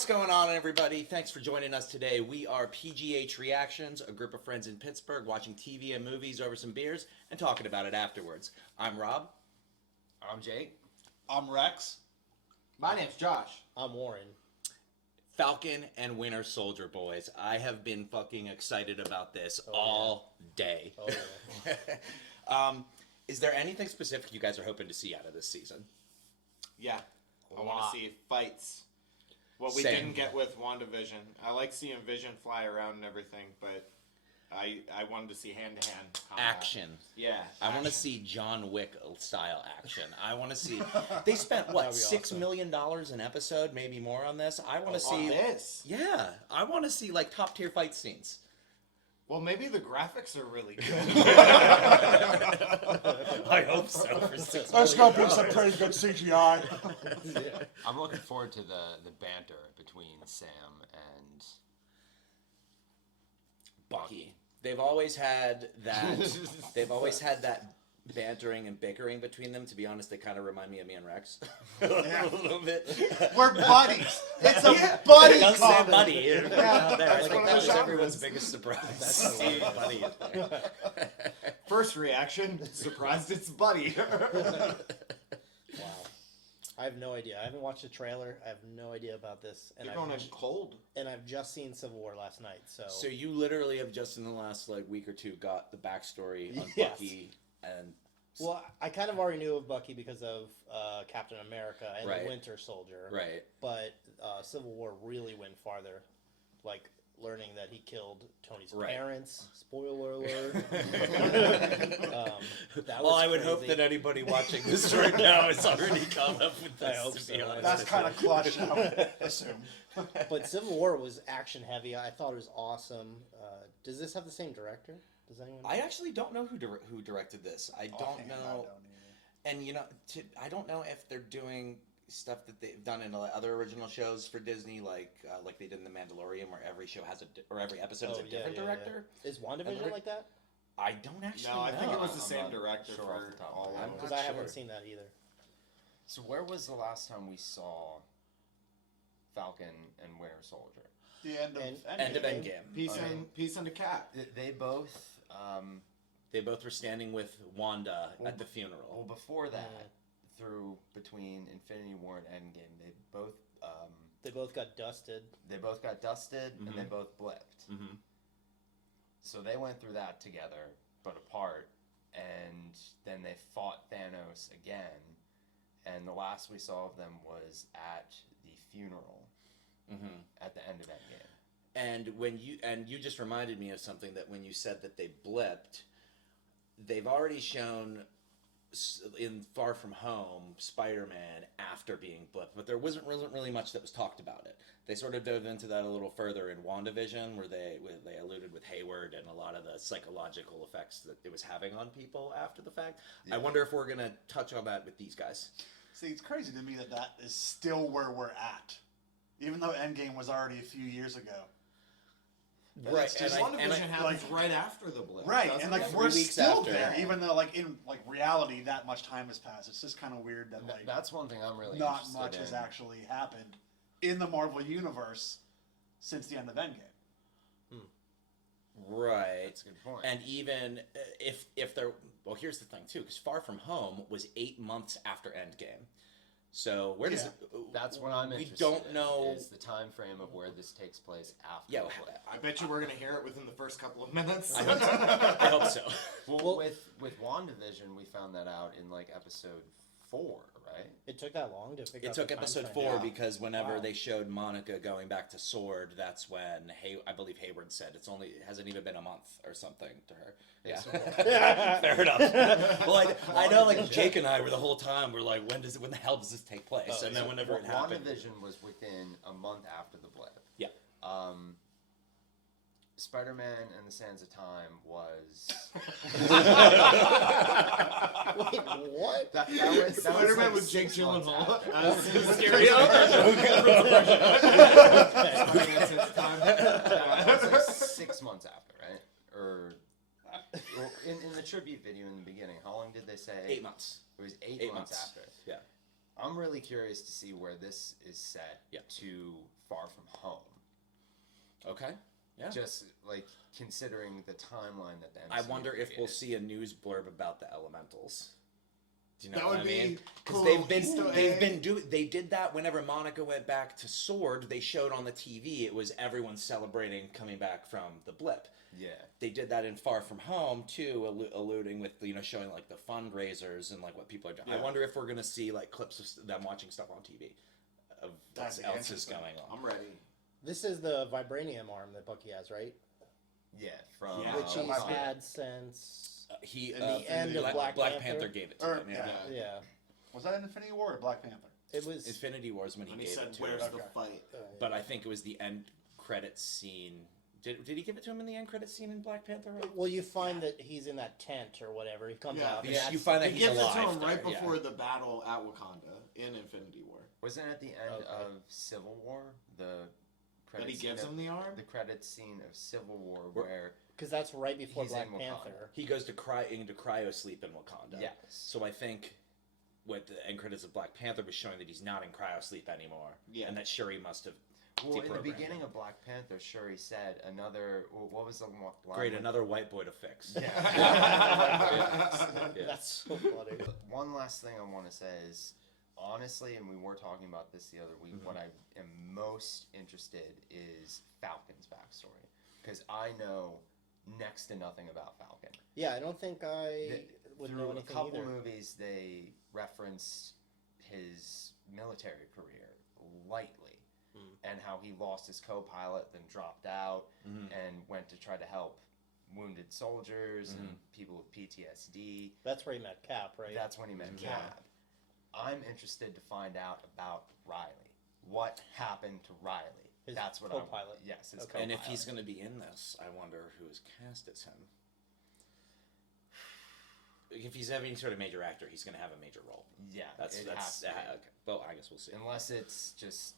What's going on, everybody? Thanks for joining us today. We are PGH Reactions, a group of friends in Pittsburgh watching TV and movies over some beers and talking about it afterwards. I'm Rob. I'm Jake. I'm Rex. My name's Josh. I'm Warren. Falcon and Winter Soldier, boys. I have been fucking excited about this all day. Oh, yeah. Is there anything specific you guys are hoping to see out of this season? Yeah, I want to see fights. What we Same. didn't get with WandaVision. I like seeing Vision fly around and everything, but I wanted to see hand-to-hand combat. Action. Yeah. I want to see John Wick style action. I want to see. They spent what, $6 million an episode, maybe more on this. I want to see On this? Yeah, I want to see like top tier fight scenes. Well, maybe the graphics are really good. I hope so. For $6 There's gonna million. be some pretty good CGI. I'm looking forward to the banter between Sam and Bucky. They've always had that. They've always had that bantering and bickering between them. To be honest, they kind of remind me of me and Rex a little bit. We're buddies. It's a buddy It does say comedy. buddy out there. I That's think one of that the was genres. everyone's biggest surprise. That's seeing Buddy in there. First reaction, surprised it's Buddy. Wow. I have no idea. I haven't watched the trailer. I have no idea about this. You're going in cold. And I've just seen Civil War last night, so... So you literally have just in the last week or two got the backstory on Yes. Bucky and. Well, I kind of already knew of Bucky because of Captain America and Right. the Winter Soldier. Right. But Civil War really went farther. Like, learning that he killed Tony's Right. parents. Spoiler alert. That Well, was I would hope crazy. that anybody watching this right now has already come up with this. I hope to be so. honest. That's kind of clutch, I would assume. But Civil War was action heavy. I thought it was awesome. Does this have the same director? Does anyone? I actually don't know who directed this. I don't Offhand, I know, don't either. and I don't know if they're doing stuff that they've done in other original shows for Disney, like they did in The Mandalorian, where every show has or every episode has a different director. Is WandaVision like that? I don't actually. No, I think know. it was the I'm same not director sure off the for top of all my head. of them. Because I haven't seen that either. So where was the last time we saw Falcon and Winter Soldier? The end of End of Endgame. Endgame. Peace and a cat. They both They both were standing with Wanda at the well funeral. before that through between Infinity War and Endgame They both got dusted. they both got dusted and they Mhm. both blipped. Mm-hmm. So they went through that together but apart, and then they fought Thanos again, and the last we saw of them was at the funeral at the end of Endgame. And you just reminded me of something, that when you said that they blipped, they've already shown in Far From Home Spider-Man after being blipped, but there wasn't really much that was talked about it. They sort of dove into that a little further in WandaVision, where they alluded with Hayward and a lot of the psychological effects that it was having on people after the fact. Yeah. I wonder if we're gonna touch on that with these guys. See, it's crazy to me that that is still where we're at. Even though Endgame was already a few years ago. Right, It's just WandaVision happens like- right after the blip. Right, doesn't and like it? we're 3 weeks still after. there, even though like in reality that much time has passed. It's just kind of weird that like That's one thing I'm really not interested much in. has actually happened in the Marvel universe since the end of Endgame. Right. That's a good point. And even if there, well, here's the thing too, because Far From Home was 8 months after Endgame. So where does Yeah. it? That's what I'm We interested don't in, know. is the time frame of where this takes place after Yeah, the blip. I bet you we're gonna hear it within the first couple of minutes. I hope so. I hope so. Well, with WandaVision, we found that out in like episode 4, right? It took that long to figure It out took the time episode frame. 4 Yeah. because whenever Wow. they showed Monica going back to Sword, that's when I believe Hayward said it hasn't even been a month or something to her. Yeah, So- fair enough. Well, I know, like Jake and I were the whole time. We're like, when the hell does this take place? Oh, And then yeah. whenever it happened, WandaVision was within a month after the blip. Yeah. Spider-Man and the Sands of Time was... Wait, what? that was Spider-Man like with Jake 6 months Gyllenhaal after. as Mysterio. Spider-Man since the time. That was like 6 months after, right? Or well, in the tribute video in the beginning, how long did they say? 8 months. It was 8 8 months months. after. Yeah. I'm really curious to see where this is set Yeah. to Far From Home. Okay. Yeah. Just like considering the timeline that the I MCU wonder if we'll created. see a news blurb about the elementals. Do you know That what would I be mean? Because cool. Easter egg. they did that whenever Monica went back to Sword. They showed on the TV it was everyone celebrating coming back from the blip. Yeah. They did that in Far From Home too, alluding with showing like the fundraisers and like what people are doing. I Yeah. wonder if we're gonna see like clips of them watching stuff on TV of what That'd be else is interesting. going on. I'm ready. This is the vibranium arm that Bucky has, right? Yeah. From Yeah. Which he's Wakanda. had since He In the end of Black Panther Panther gave it to Or- him. Yeah. yeah. yeah. Was that in Infinity War or Black Panther? It was. Infinity Wars when he When he gave said, it to "Where's him. the Okay. fight?" But I think it was the end credits scene. Did he give it to him in the end credits scene in Black Panther? Right? Well, you find that he's in that tent or whatever. He comes Yeah. out. and Yeah, that's- you find that He he's gives it alive. to him right there, yeah. before the battle at Wakanda in Infinity War. Wasn't it at the end Okay. of Civil War? The That he credits gives scene him the arm. of, the credits scene of Civil War Where- where Because that's right before He's Black in Wakanda. Panther. He goes to into cryo sleep in Wakanda. yes. So I think what the end credits of Black Panther was showing that he's not in cryo sleep anymore. Yeah. And that Shuri must have Well, in the deprogrammed beginning him. of Black Panther, Shuri said another. What was the line? Great, another white boy to fix. Yeah. Yeah. That's so funny. One last thing I want to say is, honestly, and we were talking about this the other week, what I am most interested is Falcon's backstory. Because I know next to nothing about Falcon. Yeah, I don't think I Th- would Through know a anything couple either. movies, they referenced his military career lightly. And how he lost his co-pilot, then dropped out, and went to try to help wounded soldiers and people with PTSD. That's where he met Cap, right? That's when he met Yeah. Cap. I'm interested to find out about Riley. What happened to Riley? His That's what co-pilot. Yes, his Okay. co-pilot. And if he's going to be in this, I wonder who is cast as him. If he's any sort of major actor, he's going to have a major role. Yeah, That's it has to be. okay. Well, I guess we'll see. Unless it's just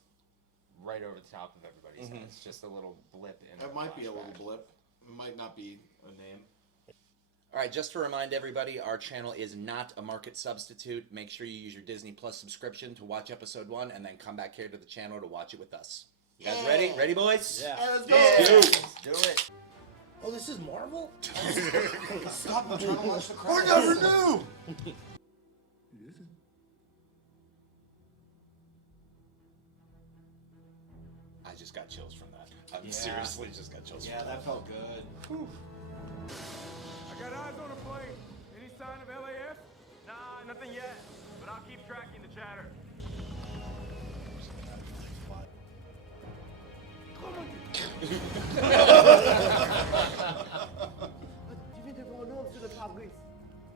right over the top of everybody's Mhm. heads, just a little blip in. It the might be a little flashback. blip. It might not be a name. All right, just to remind everybody, our channel is not a market substitute. Make sure you use your Disney Plus subscription to watch episode 1, and then come back here to the channel to watch it with us. You guys ready? Ready, boys? Yeah. Let's Yeah, go! let's do it. Oh, this is Marvel? Stop! I'm trying to watch the crowd. We never knew. I just got chills from that. I Yeah. seriously just got chills Yeah, from that felt good. I got eyes on a plane. Any sign of LAF? Nah, nothing yet. But I'll keep tracking the chatter.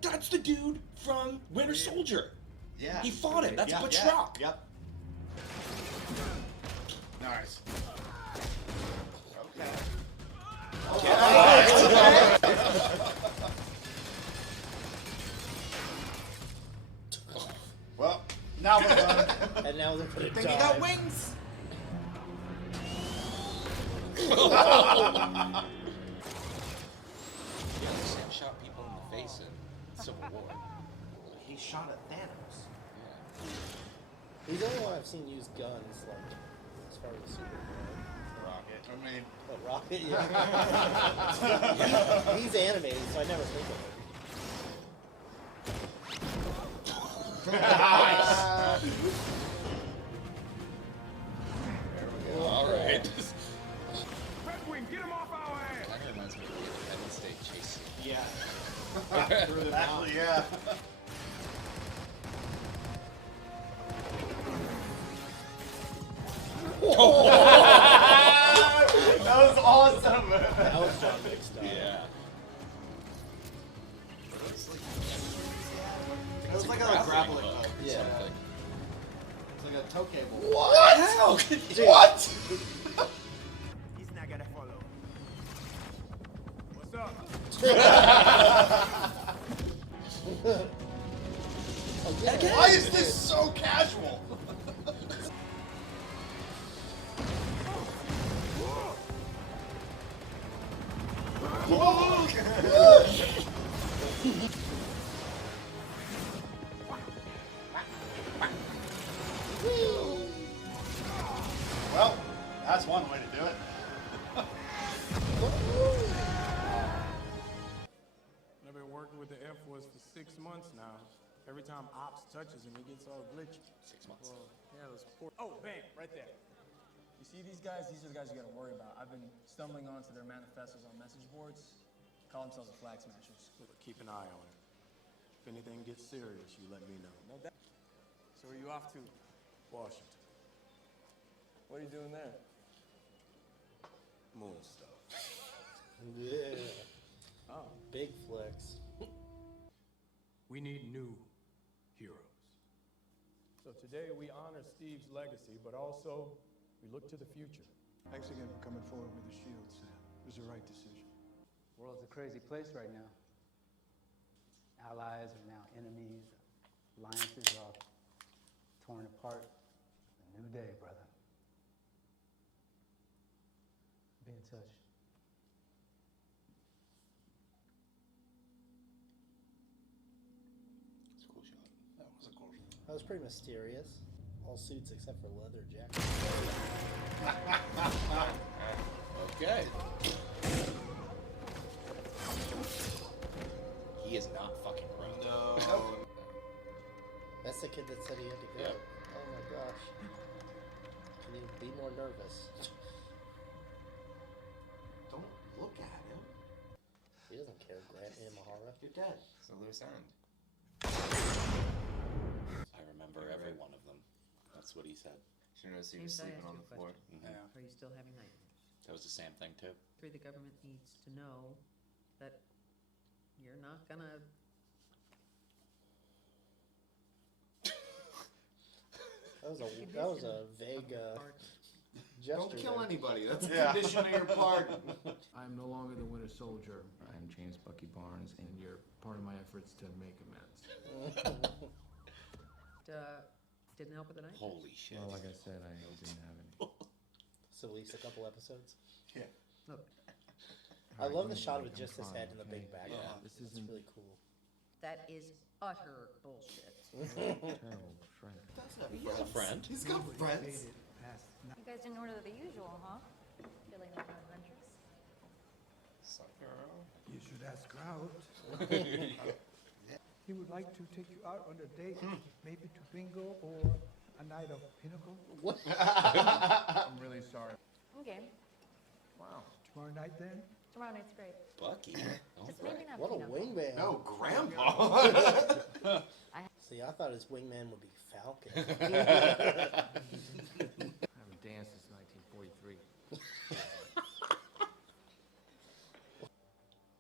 That's the dude from Winter Soldier. Yeah. He fought him. That's Yeah, Batroc. Yep. Nice. Okay. Well, now we're done. And now they're gonna Think die. he got wings. Yeah, Sam shot people in the face in Civil War. He shot at Thanos. Yeah. He's the only one I've seen use guns, like, as far as superhero. Rocket. I mean, Oh, Rocket, yeah. He's animated, so I never think of it. All right. Red Wing, get him off our ass! Kind of reminds me of the Independence Day chase scene. Yeah. Through the actually, yeah. That was awesome. That was John Wick stuff. Yeah. It was like a grappling hook. Yeah. It's like a toe cable. What? How? What? He's not gonna follow. What's up? Why is this so casual? Well, That's one way to do it. I've been working with the FATWS for 6 months now. Every time Ops touches him, he gets all glitchy. 6 months. Well, yeah, those poor. Oh, bam, right there. You see these guys? These are the guys you gotta worry about. I've been stumbling onto their manifestos on message boards. Call themselves the Flag Smashers. But keep an eye on it. If anything gets serious, you let me know. No doubt. So are you off to Washington? What are you doing there? Moon stuff. Yeah. Oh. Big flex. We need new heroes. So today we honor Steve's legacy, but also we look to the future. Thanks again for coming forward with the shield, Sam. It was the right decision. The world's a crazy place right now. Allies are now enemies. Alliances are torn apart. A new day, brother. Be in touch. It's a cool shot. That was a cool shot. That was pretty mysterious. All suits except for leather jacket. Okay. He is not fucking around. No. That's the kid that said he had to go. Yep. Oh my gosh. Can you be more nervous? Don't look at him. He doesn't care, Grant Imahara. You're dead. It's a loose end. I remember every one of them. That's what he said. Should notice he James, was I sleeping asked on you the a floor. question. Yeah. Are you still having nightmares? That was the same thing too. The government needs to know that you're not gonna. That was a vague gesture. Don't kill there. anybody. That's a Yeah. condition of your pardon. I am no longer the Winter Soldier. I am James Bucky Barnes, and you're part of my efforts to make amends. Didn't help with the night? Holy shit. Well, like I said, I didn't have any. So at least a couple episodes. Yeah. Look, I love the shot with just his head in the big background. Yeah. This It's isn't really cool. that is utter bullshit. terrible, Frank. He's a friend. He's got friends. You guys didn't order the usual, huh? Feeling like more adventurous? Sucker. You should ask out. He would like to take you out on a date, maybe to bingo or a night of pinnacle. What? I'm really sorry. Okay. Wow. Tomorrow night then? Tomorrow night's great. Bucky. Oh, Just maybe not What a pinnacle. wingman. No, Grandpa. See, I thought his wingman would be Falcon. I haven't danced since 1943.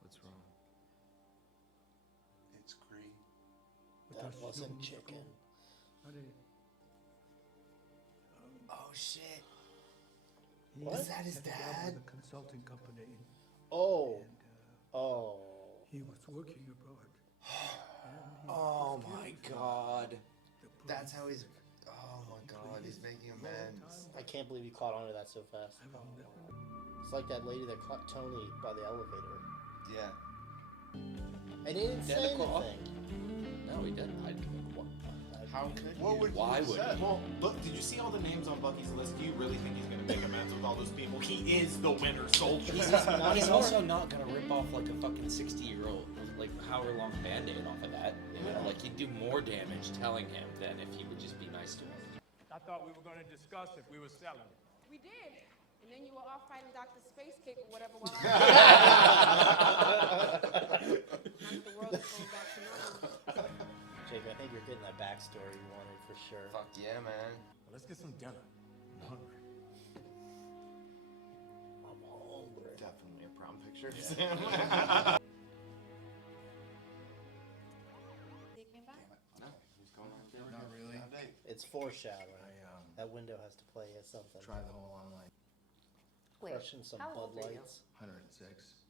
What's wrong? It's green. That wasn't chicken. Oh shit. What? Is that his Had a job dad? with a consulting company, Oh. and Oh. he was working abroad. Oh my god. That's how he's. Oh my god, he's making amends. I can't believe you caught on to that so fast. It's like that lady that caught Tony by the elevator. Yeah. And he didn't say Identical. anything. No, he didn't. How could What would Why you would say? he? Well, look, did you see all the names on Bucky's list? Do you really think he's going to make amends with all those people? He is the Winter Soldier. He's also not gonna rip off like a fucking 60-year-old, like however long Band-Aid off of that. You know, like he'd do more damage telling him than if he would just be nice to him. I thought we were gonna discuss if we were selling it. We did. And then you were off fighting Dr. Space Cake or whatever while the world is going back to normal. Jake, I think you're getting that backstory you wanted for sure. Fuck yeah, man. Well, let's get some dinner. I'm hungry. I'm hungry. Definitely a prom picture. They came back? No, he's going on dinner. Not really. Bad date. It's foreshadowing. I That window has to play as something. tried the whole online. Wait, Crushing some how Bud old are you? Lights. 106.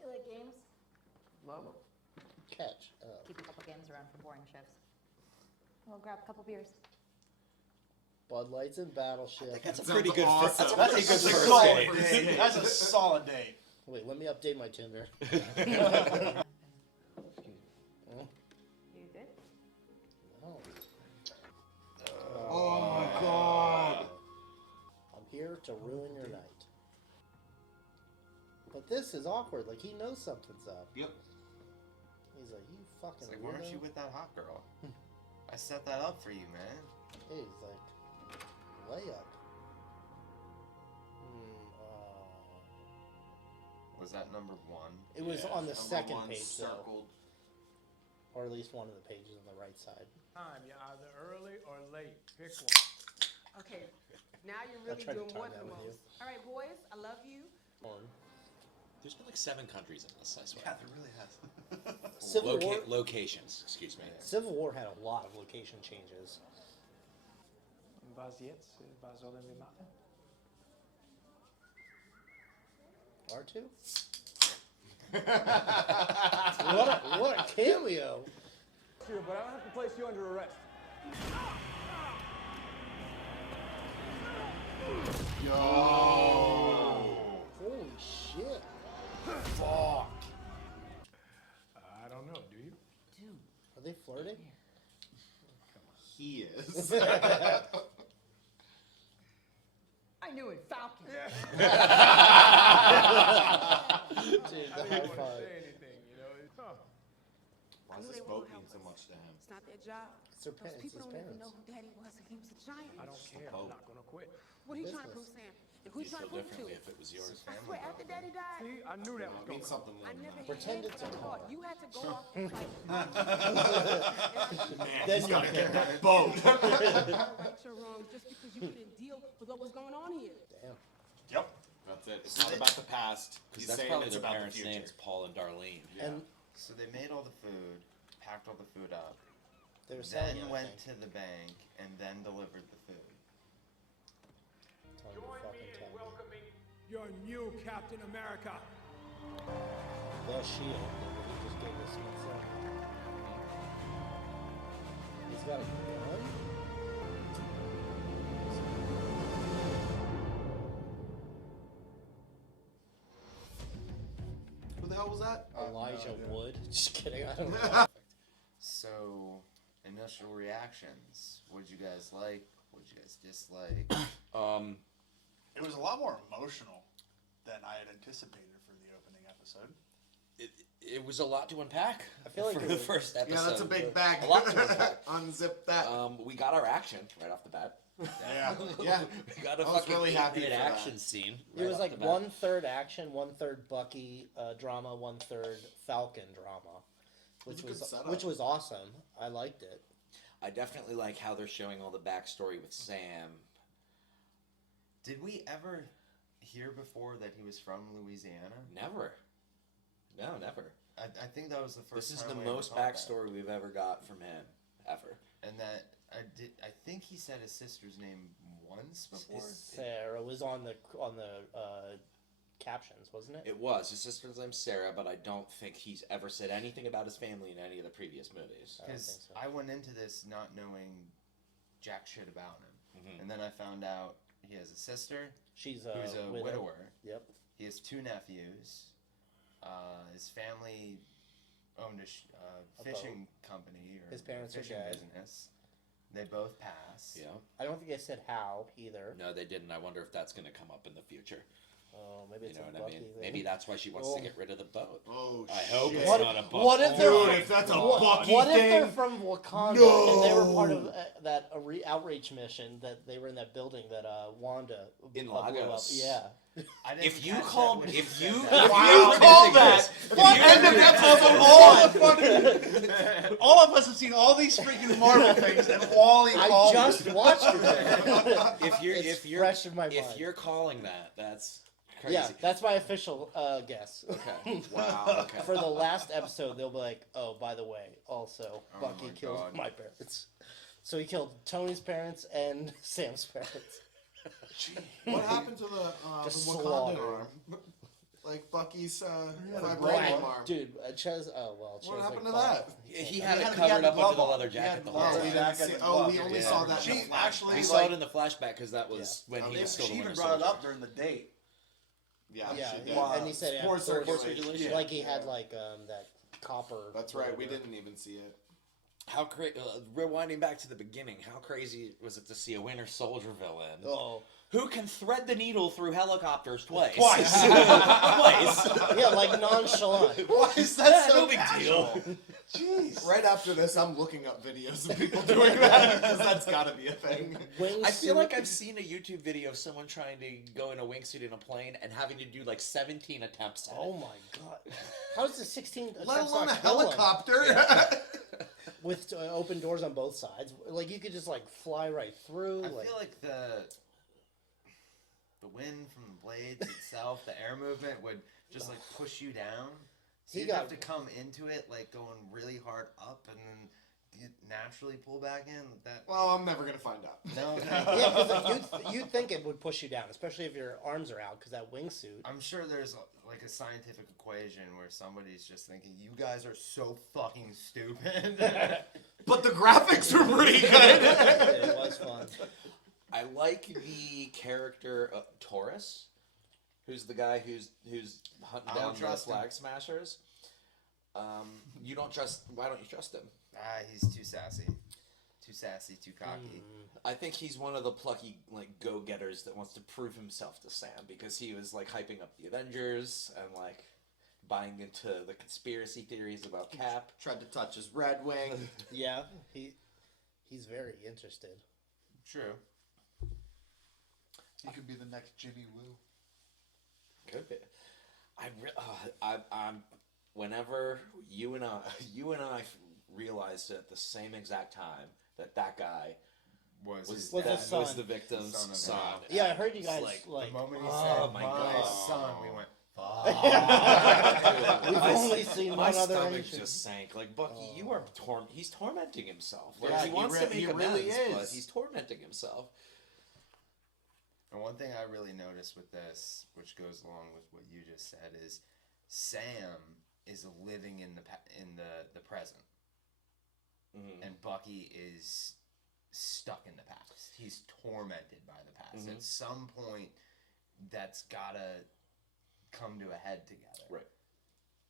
You like games? Love them. Catch. Keep a couple games around for boring shifts. We'll grab a couple beers. Bud Lights and Battleship. That's a Sounds pretty good. awesome. That's a That's pretty a good first solid date. date. That's a solid date. Wait, let me update my Tinder. this is awkward. Like, he knows something's up. Yep. He's like, you fucking It's like, why aren't weirdo. you with that hot girl? I set that up for you, man. Hey, he's like, layup. Was that number 1? It was Yeah, on the number second one page, circled. though. Or at least one of the pages on the right side. Time, you're either early or late. Pick one. Okay, now you're I'll really try to doing time more than that the with you. most. All right, boys, I love you. There's been like 7 countries in this, I swear. Yeah, there really has. Civil War. Locations, excuse me. Civil War had a lot of location changes. Was jetzt? Was sollen wir machen? R2? what a cameo! Sure, but I don't have to place you under arrest. Yo. Holy shit! Fuck. I don't know, do you? Are they flirting? He is. I knew it, Falcon. Dude, the I didn't high want to five. say anything, you know. Why does this boat mean so much to him? It's not their job. It's their Those it's people his don't even know parents. who Daddy was, and he was a giant. I don't care. I'm not gonna quit. What are you trying to prove, Sam? And who you Feel trying to prove it to? differently if it was yours. I swear, after Daddy died, See, I knew that was It going means to something more I than never that. Pretend had it's what I a thought. car. You had to go off and like, Man, Then he's you'll gotta get get that boat. right or wrong just because you couldn't deal with what was going on here. Damn. Yep. That's it. It's not about the past. Because He's that's saying probably it's their about the parents' future. names, Paul and Darlene. Yeah. And So they made all the food, packed all the food up, they were selling then it, I went think. to the bank, and then delivered the food. Tell him to fucking tell me. welcoming your new Captain America. The Shield. He just gave us what's up. He's got a gun? Who the hell was that? Elijah Wood? Just kidding, I don't know. So, initial reactions. What did you guys like? What did you guys dislike? It was a lot more emotional than I had anticipated for the opening episode. It was a lot to unpack. I feel like for it the was- first episode. Yeah, that's a big bag. A lot to unpack. Unzip that. We got our action right off the bat. Yeah. Yeah. We got a I was fucking really happy great for that. action scene. It right was off like the bat. 1/3 action, 1/3 Bucky drama, 1/3 Falcon drama, It was a good setup. which was awesome. I liked it. I definitely like how they're showing all the backstory with Sam. Did we ever hear before that he was from Louisiana? Never. No, never. I think that was the first This is time the I ever most thought that. backstory we've ever got from him, ever. And that I think he said his sister's name once before. Sarah was on the captions, wasn't it? It was. His sister's name's Sarah, but I don't think he's ever said anything about his family in any of the previous movies. I don't think Because so. I went into this not knowing jack shit about him, Mhm. and then I found out he has a sister She's who's a widow. widower. Yep. He has 2 nephews. His family owned a fishing company or His parents a are fishing dead. business. They both pass. Yeah. I don't think they said how either. No, they didn't. I wonder if that's going to come up in the future. Oh, maybe You it's know a what I Bucky mean? thing. Maybe that's why she wants Oh. to get rid of the boat. Oh, I hope shit. it's What- not a boat. what if they're Dude, if that's a Bucky what thing. if they're from Wakanda and they were part of that outreach mission that they were in that building that Wanda In blew up? Lagos. Yeah. I didn't If you catch call, that when if he you, said if that. you call that, End of episode all the fucking. All of us have seen all these freaking Marvel things, and Wally I called just it. watched it. if you're, It's if you're, fresh in my if mind. you're calling that, that's crazy. Yeah, that's my official guess. Okay. Wow. Okay. For the last episode, they'll be like, "Oh, by the way, also Oh Bucky my killed God. my parents." So he killed Tony's parents and Sam's parents. What happened to the Just Wakanda slaughter. arm? Like Bucky's a vibranium glove. arm. Dude, Ches. Oh well, Ches What happened like to that? He had He it had covered the up glove under the on. leather He had jacket the the whole glove. time. We didn't see- Oh, we Yeah. only Yeah. saw that. She in the actually We flashback. saw it in the flashback because that was when he They- was still she the even Winter brought it Soldier. up during the date. Yeah, Yeah, she he- did. Wow. and he said it had Sports force circulation. circulation, Yeah. like he had like that copper. That's right. We whatever. didn't even see it. Rewinding back to the beginning, how crazy was it to see a Winter Soldier villain Oh. who can thread the needle through helicopters twice? Twice. Twice. Yeah, like nonchalant. Why is that so no big casual? deal. Jeez. Right after this, I'm looking up videos of people doing that because that's got to be a thing. I feel like I've seen a YouTube video of someone trying to go in a wingsuit in a plane and having to do like 17 attempts at Oh it. my god. How's the 16 Let attempts alone a not kill him? helicopter. With open doors on both sides? Like, you could just, like, fly right through. I like... feel like the wind from the blades itself, the air movement would just like push you down. So you'd have to come into it like going really hard up and then you naturally pull back in. Well, I'm never gonna find out. No. Yeah, because you'd think it would push you down, especially if your arms are out, because that wingsuit. I'm sure there's like a scientific equation where somebody's just thinking, you guys are so fucking stupid. But the graphics were pretty good. It was fun. I like the character Taurus, who's the guy who's hunting down the flag smashers. You don't trust. Why don't you trust him? He's too sassy, too cocky. I think he's one of the plucky like go-getters that wants to prove himself to Sam because he was like hyping up the Avengers and like buying into the conspiracy theories about Cap. Tried to touch his Red Wing. Yeah, he's very interested. True. He could be the next Jimmy Woo. Could be. I'm. Whenever you and I realized at the same exact time that guy was the victim's son. Yeah, I heard you guys the moment he oh said my my God. son, we went. We've only seen my one other stomach Asian. just sank. Like Bucky, you are he's tormenting himself. Like, Yeah, he wants to make amends, really but is. he's tormenting himself. And one thing I really noticed with this, which goes along with what you just said, is Sam is living in the present, and Bucky is stuck in the past. He's tormented by the past. At some point, that's gotta come to a head together. Right.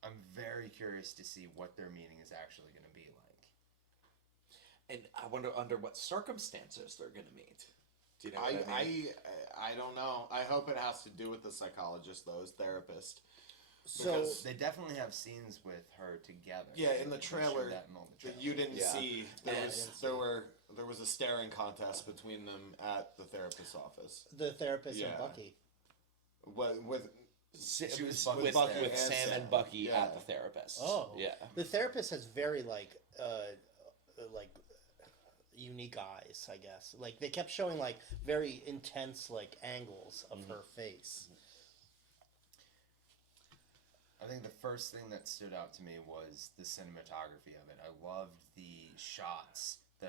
I'm very curious to see what their meeting is actually going to be like. And I wonder under what circumstances they're going to meet. Do you know what I mean? I don't know. I hope it has to do with the psychologist, though, his therapist. So they definitely have scenes with her together. Yeah, in the They showed trailer that in all the that you didn't Yeah. see, there was a staring contest between them at the therapist's office. the therapist Yeah. and Bucky. With She was with Bucky with and Sam and Sam. Bucky Yeah. at the therapist. Oh, yeah. The therapist has very like unique eyes, I guess. Like they kept showing like very intense like angles of her face. I think the first thing that stood out to me was the cinematography of it. I loved the shots, the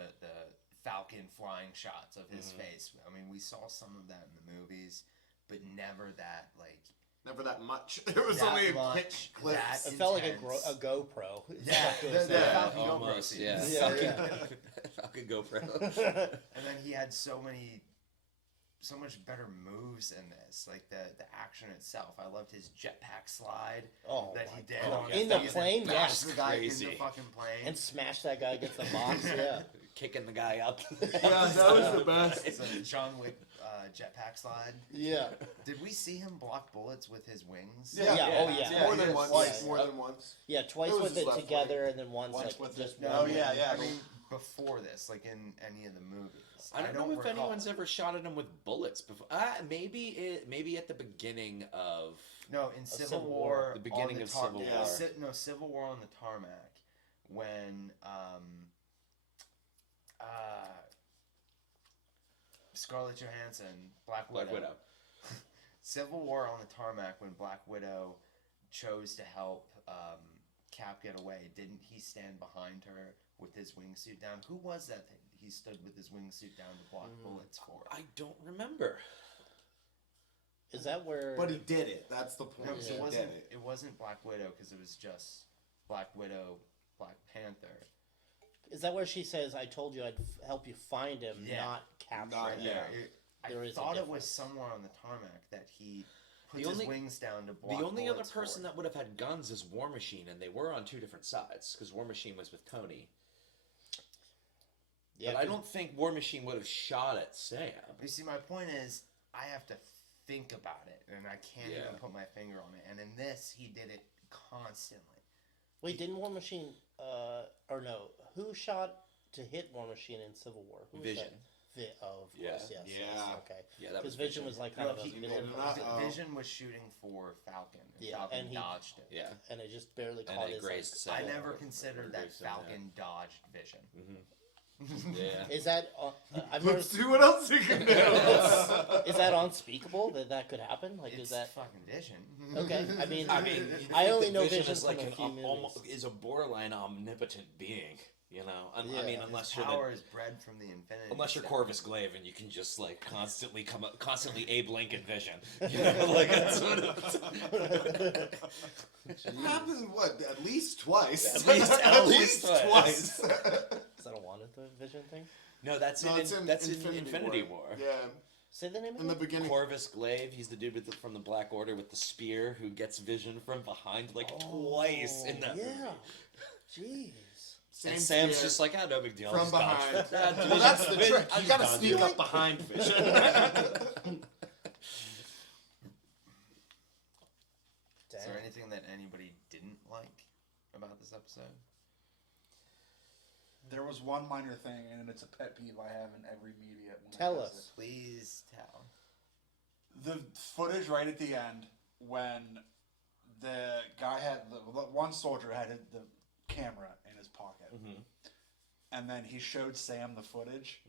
Falcon flying shots of his face. I mean, we saw some of that in the movies, but never that like. never that much. It was That only a much, quick clip. that It felt like intense. a GoPro. Yeah, the Falcon GoPro almost, scene. yeah. Yeah, Falcon GoPro. And then he had so much better moves in this, like the action itself. I loved his jetpack slide Oh that my he did God. on In the thing, plane, and then yes. bashed the guy Crazy. in the fucking plane. And smash that guy against the box. Yeah. Kicking the guy up. Yeah, that was the best. It's a John Wick jetpack slide. Yeah. Did we see him block bullets with his wings? Yeah. Oh yeah. More than once. Twice. More than once. Yeah, twice It was with his it left together, wing. and then once like with just it. one. Oh yeah, yeah. I mean, before this, like in any of the movies. I don't know if recall. anyone's ever shot at him with bullets before. Maybe at the beginning of. No, in Civil Civil War. War. The beginning of Civil War. Civil War on the tarmac, when Scarlett Johansson, Black Widow. Civil War on the tarmac, when Black Widow chose to help Cap get away, didn't he stand behind her with his wingsuit down? Who was that he stood with his wingsuit down to block bullets for? I don't remember. Is that where? But he did it. That's the point. No, 'cause He it did wasn't. it. It wasn't Black Widow because it was just Black Widow, Black Panther. Is that where she says, "I told you I'd help you find him, Yeah. not capture Not him"? yet. There I is a thought it difference. was somewhere on the tarmac that he put The his only- wings down to block The only other bullets person for. that would have had guns is War Machine, and they were on two different sides because War Machine was with Tony. Yeah, but I don't think War Machine would have shot at Sam. You see, my point is, I have to think about it, and I can't Yeah. even put my finger on it. And in this, he did it constantly. Wait, didn't War Machine, or no, who shot to hit War Machine in Civil War? Who was Vision. that? Oh, of Yeah. course, yes. Yeah. Yes, okay. Yeah, that Because was Vision Vision. was like kind No, of a he- middle not- person. Vision was shooting for Falcon, and Yeah, Falcon and he- dodged it. Yeah. And it just barely And caught it his. grazed Sam. I never Or considered that grazed Sam, yeah. Falcon dodged Vision. Yeah. Is that? I've never. Let's see what else you can do. Is that unspeakable that could happen? Like, It's is that fucking Vision. okay? I mean, I mean, I only know Vision Vision is like from a an few movies. almost is a borderline omnipotent being. You know, I Yeah. mean, unless you're Power is bred from the infinity. unless you're Stone. Corvus Glaive and you can just like constantly Abe Lincoln Vision. You know, like that's what It happened, what, at least twice? At least twice. Is that a wanted the Vision thing? No, that's No, in it's that's in Infinity Infinity War. War. Yeah, Say the name in the again. beginning. Corvus Glaive, he's the dude from the Black Order with the spear who gets Vision from behind like twice in that movie. Jeez. And Sam's spear just like, no big deal. from just dodge behind. it." Well, that's the Vision, trick. You he's gotta dodging sneak it. up behind Vision. Is there anything that anybody didn't like about this episode? There was one minor thing, and it's a pet peeve I have in every media. When it Tell does us. Please tell. The footage right at the end when the guy had the one soldier had the camera in his pocket, and then he showed Sam the footage.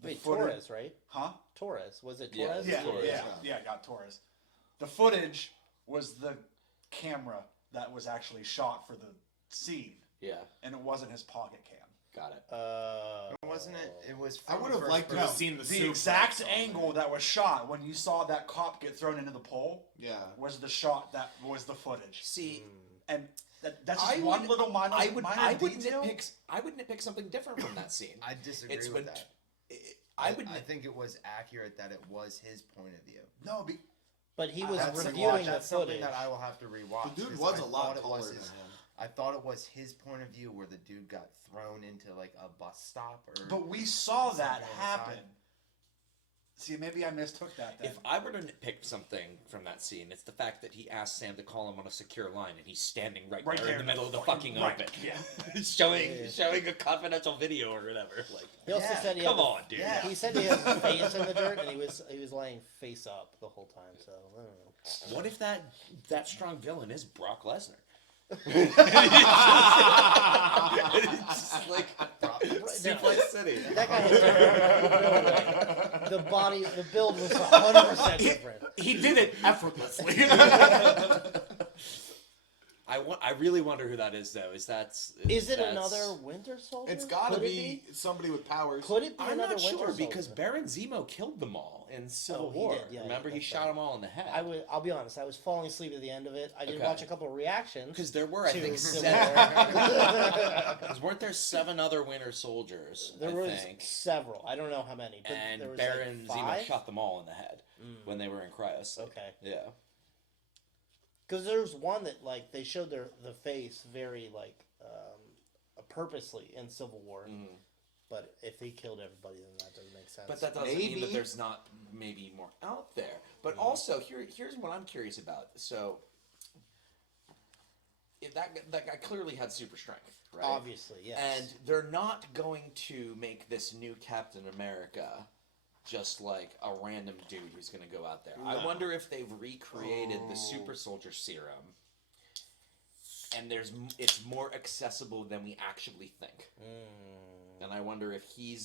The Wait, footage- Torres, right? Huh? Torres. Was it Yeah, Torres? Yeah, Torres, yeah, got Torres. The footage was the camera that was actually shot for the scene, Yeah, and it wasn't his pocket cam. got it. Wasn't it? It was. I would have liked to No, have seen the the exact angle that was shot when you saw that cop get thrown into the pole Yeah. was the shot that was the footage. See, And that's just one little minor, I would minor detail. nitpick something different from that scene. I disagree It's with when that. I I think it was accurate that it was his point of view. No, But he was That's reviewing the that's something footage. that I will have to rewatch. The dude 'cause was I a lot thought it was taller his- than him. I thought it was his point of view where the dude got thrown into like a bus stop or. but we saw that something on the happen. side. See, maybe I mistook that then. If I were to nitpick something from that scene, it's the fact that he asked Sam to call him on a secure line, and he's standing right there in the middle of the fucking right, open, yeah. showing a confidential video or whatever. Like, He also Yeah, said he come had on, dude. Yeah. He said he had his face in the dirt, and he was laying face up the whole time. So I don't know. What if that strong villain is Brock Lesnar? Just like Suplex City. That guy has the body, the build was 100% different. He did it effortlessly. I really wonder who that is, though. Is it another Winter Soldier? It's gotta Could be somebody with powers. Could it be I'm another not Winter sure Soldier? because Baron Zemo killed them all in Civil he War. did, yeah, Remember, he that's shot right. them all in the head. I'll be honest. I was falling asleep at the end of it. I did Okay. watch a couple of reactions Because there were, I to think, Civil seven. War. Because weren't there 7 other Winter Soldiers? There I was think. several. I don't know how many, but And there was Baron like Zemo 5? shot them all in the head when they were in cryos. Okay. Yeah. Because there was one that like they showed the face very like purposely in Civil War, but if he killed everybody, then that doesn't make sense. But that doesn't mean that there's not maybe more out there. But also, here's what I'm curious about. So, if that guy clearly had super strength, right? Obviously, yes. And they're not going to make this new Captain America just like a random dude who's going to go out there. I wonder if they've recreated the super soldier serum, and it's more accessible than we actually think. And I wonder if he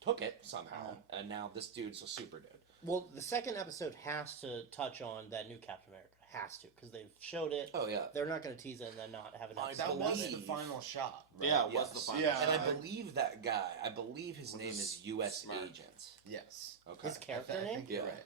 took it somehow, and now this dude's a super dude. Well, the second episode has to touch on that new Captain America. Has to, because they've showed it. Oh, yeah. They're not going to tease it and then not have an I episode. That was believe- the final shot. Right? Yeah, it was the final. Yeah. And I believe that guy, his name is U.S. smart. Agent. Yes. Okay. His character I name? think you're Yeah. right.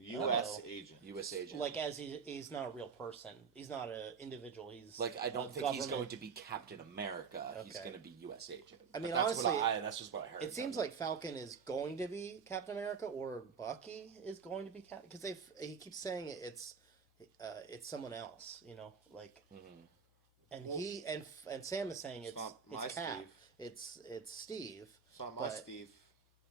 U.S. Uh-oh. agent. U.S. Agent. Like, as he's not a real person. He's not an individual. He's Like, I don't a think he's government- going to be Captain America. He's Okay. going to be U.S. Agent. I mean, But that's honestly, that's just what I heard. It seems like Falcon is going to be Captain America, or Bucky is going to be Captain, because he keeps saying it's someone else. You know, like And he and Sam is saying it's not my Cap. Steve. It's Steve. It's not my Steve.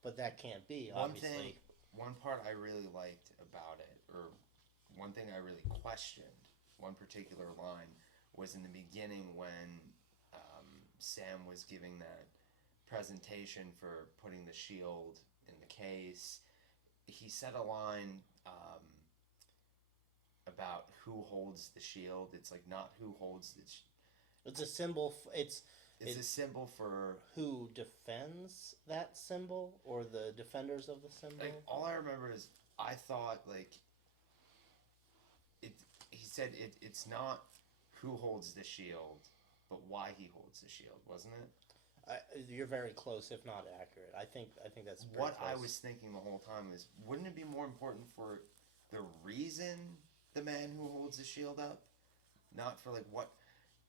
But that can't be, One obviously. thing, one part I really liked about it, or one thing I really questioned, one particular line, was in the beginning when Sam was giving that presentation for putting the shield in the case. He said a line about who holds the shield. It's like not who holds the It's a symbol. It's a symbol for who defends that symbol, or the defenders of the symbol. Like, all I remember is I thought, like, he said it's not who holds the shield, but why he holds the shield, wasn't it? You're very close, if not accurate. I think that's pretty what close. I was thinking the whole time is, wouldn't it be more important for the reason the man who holds the shield up, not for like what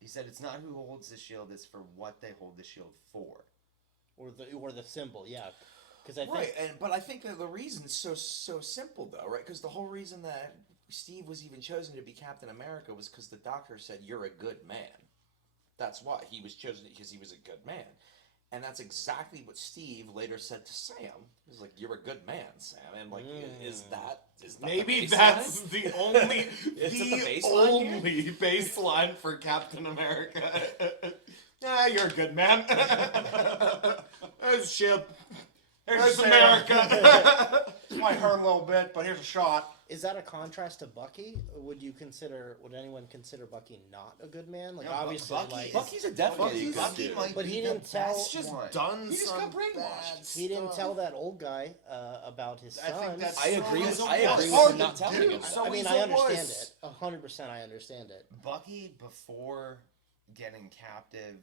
he said? It's not who holds the shield; it's for what they hold the shield for, or the symbol. Yeah, because I think Right, but I think that the reason is so simple though, right? Because the whole reason that Steve was even chosen to be Captain America was because the doctor said you're a good man. That's why he was chosen, because he was a good man. And that's exactly what Steve later said to Sam. He's like, "You're a good man, Sam." And like, is that Maybe the that's baseline? the only Is it only baseline for Captain America. You're a good man. There's a ship. There's America. Might hurt a little bit, but here's a shot. Is that a contrast to Bucky? Would anyone consider Bucky not a good man? Like, obviously, Bucky's a definitely good dude. But he didn't tell. He's just done. He just got brainwashed. He didn't tell that old guy about his son. I agree with him not telling him. I mean, I understand it. 100%, I understand it. Bucky, before getting captive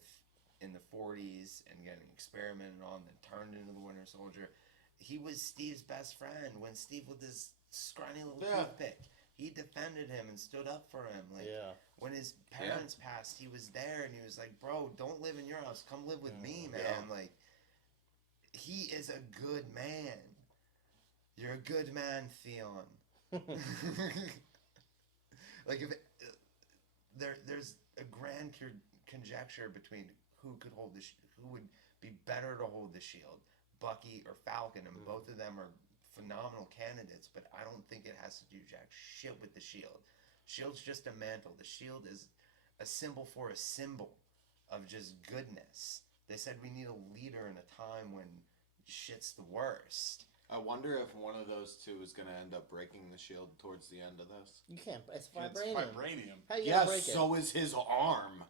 in the 40s and getting experimented on, then turned into the Winter Soldier, he was Steve's best friend. When Steve with his scrawny little toothpick, he defended him and stood up for him. Like, when his parents passed, he was there and he was like, "Bro, don't live in your house. Come live with me, man." Like, he is a good man. You're a good man, Theon. Like, if there's a grand conjecture between who would be better to hold the shield, Bucky or Falcon, and both of them are phenomenal candidates, but I don't think it has to do jack shit with the shield. Shield's just a mantle. The shield is a symbol for a symbol of just goodness. They said we need a leader in a time when shit's the worst. I wonder if one of those two is going to end up breaking the shield towards the end of this. You can't. It's It's vibranium. vibranium. How you gonna break it? So is his arm.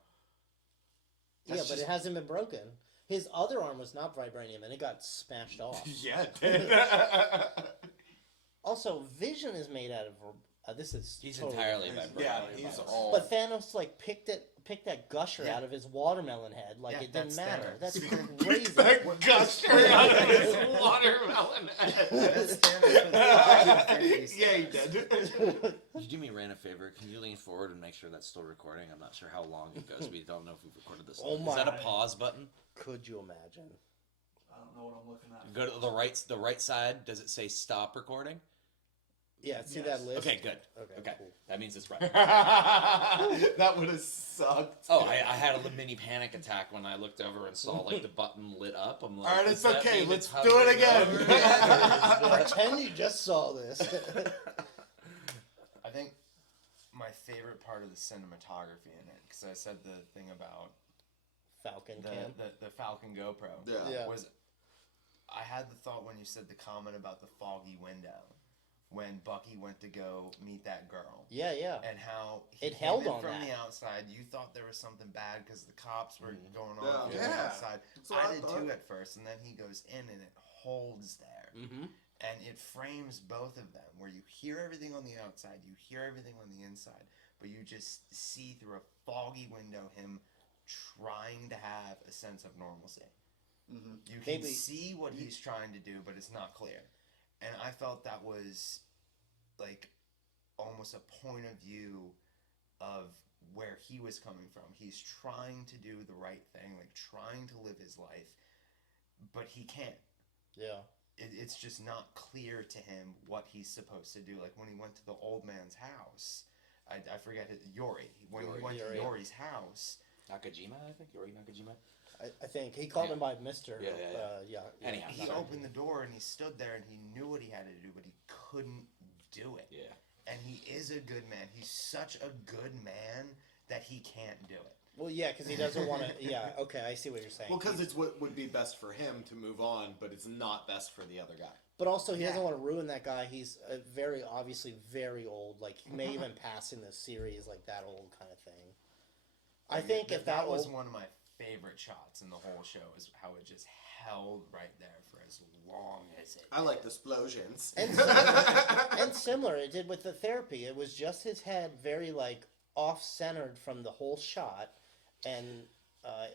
Yeah, but it hasn't been broken. His other arm was not vibranium, and it got smashed off. Yeah, it did. Also, Vision is made out of. He's totally entirely different. vibranium. Yeah, he's all. But Thanos picked that gusher out of his watermelon head, like it didn't that's matter. Thanos. That's crazy. That gusher out of his watermelon That's head. Thanos. Yeah, he did. Could you do me a random favor? Can you lean forward and make sure that's still recording? I'm not sure how long it goes. We don't know if we've recorded this. Oh Is that a my. pause button? Could you imagine? I don't know what I'm looking at. Go to the right side. Does it say stop recording? Yeah, see that list? Okay, good. Okay, cool. that means it's right. That would have sucked. Oh, I had a mini panic attack when I looked over and saw the button lit up. I'm like, All right, does it's that okay. mean Let's it's do it hovering again. over? Pretend you just saw this. I think my favorite part of the cinematography in it, because I said the thing about Falcon the cam. the Falcon GoPro, Yeah. was I had the thought when you said the comment about the foggy window, when Bucky went to go meet that girl. Yeah, yeah. And how he It came held in on from that. the outside. You thought there was something bad because the cops were going on from the Yeah. outside. That's what I I did thought. too at first, and then he goes in and it holds there. Mm-hmm. And it frames both of them, where you hear everything on the outside, you hear everything on the inside, but you just see through a foggy window him trying to have a sense of normalcy. Mm-hmm. You can Maybe- see what he's trying to do, but it's not clear. And I felt that was like almost a point of view of where he was coming from. He's trying to do the right thing, like trying to live his life, but he can't. Yeah. It's just not clear to him what he's supposed to do. Like when he went to the old man's house, I forget it, Yori. When he went to Yori. Yori's house, Nakajima, I think, Yori Nakajima. I think he called him by Mister. Yeah. Anyhow, He opened the door and he stood there and he knew what he had to do, but he couldn't do it. Yeah. And he is a good man. He's such a good man that he can't do it. Well, yeah, because he doesn't want to. Yeah, okay, I see what you're saying. Well, because it's what would be best for him to move on, but it's not best for the other guy. But also, he doesn't want to ruin that guy. He's very obviously very old. Like he may even pass in the series, like that old kind of thing. I think if that was one of my favorite shots in the whole show, is how it just held right there for as long as it. I like the explosions. And similar, it did with the therapy. It was just his head, very like off-centered from the whole shot, and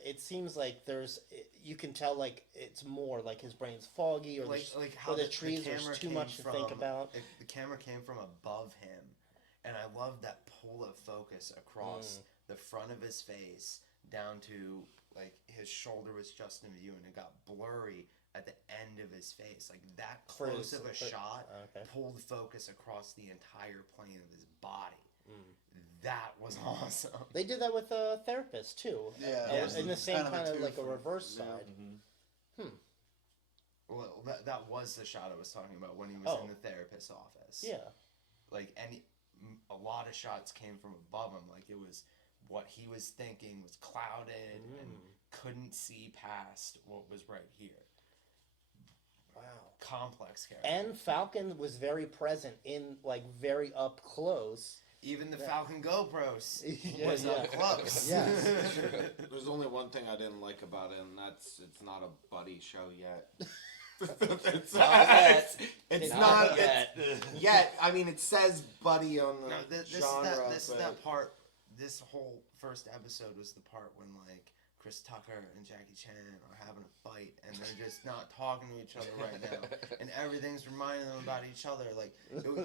it seems like you can tell like it's more like his brain's foggy, or how the trees are too much to think about. The camera came from above him, and I love that pull of focus across the front of his face down to like his shoulder was just in view, and it got blurry at the end of his face. Like that close of a shot pulled focus across the entire plane of his body. That was awesome. They did that with a therapist too. Yeah, in the same kind of like a reverse side. Well, that was the shot I was talking about when he was in the therapist's office. Yeah. Like a lot of shots came from above him. Like it was what he was thinking was clouded and couldn't see past what was right here. Wow. Complex character. And Falcon was very present in like very up close. Even the Falcon GoPros was up close. Yeah. There's only one thing I didn't like about it, and that's it's not a buddy show yet. It's not yet. I mean, it says buddy on the genre. That part. This whole first episode was the part when like Chris Tucker and Jackie Chan are having a fight, and they're just not talking to each other right now, and everything's reminding them about each other. Like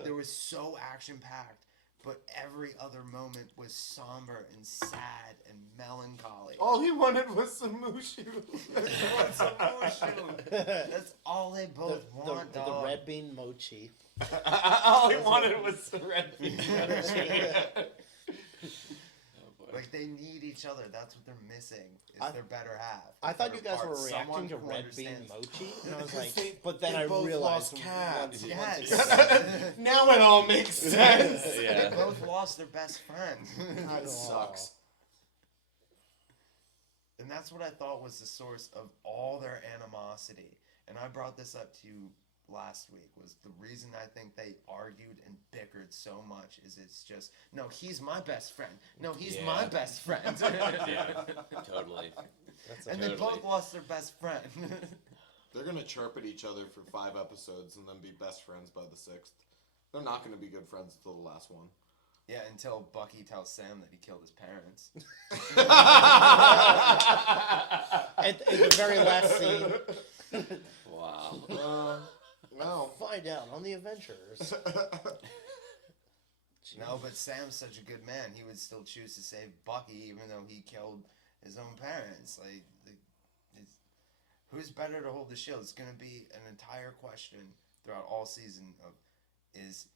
there was so action packed, but every other moment was somber and sad and melancholy. All he wanted was some mushu. That's all they both want. The red bean mochi. All he wanted was the red bean mochi. Like they need each other. That's what they're missing. Is their better half. I thought you guys were reacting to red bean mochi, and I was like, but then I realized cats. Yes. Now it all makes sense. They both lost their best friend. That sucks. And that's what I thought was the source of all their animosity. And I brought this up to you last week, was the reason I think they argued and bickered so much is it's just, no, he's my best friend. No, he's my best friend. Yeah, totally. They both lost their best friend. They're going to chirp at each other for 5 episodes and then be best friends by the 6th. They're not going to be good friends until the last one. Yeah, until Bucky tells Sam that he killed his parents. at the very last scene. Wow. No. Find out on the Avengers. No, but Sam's such a good man. He would still choose to save Bucky even though he killed his own parents. Like who's better to hold the shield? It's going to be an entire question throughout all season is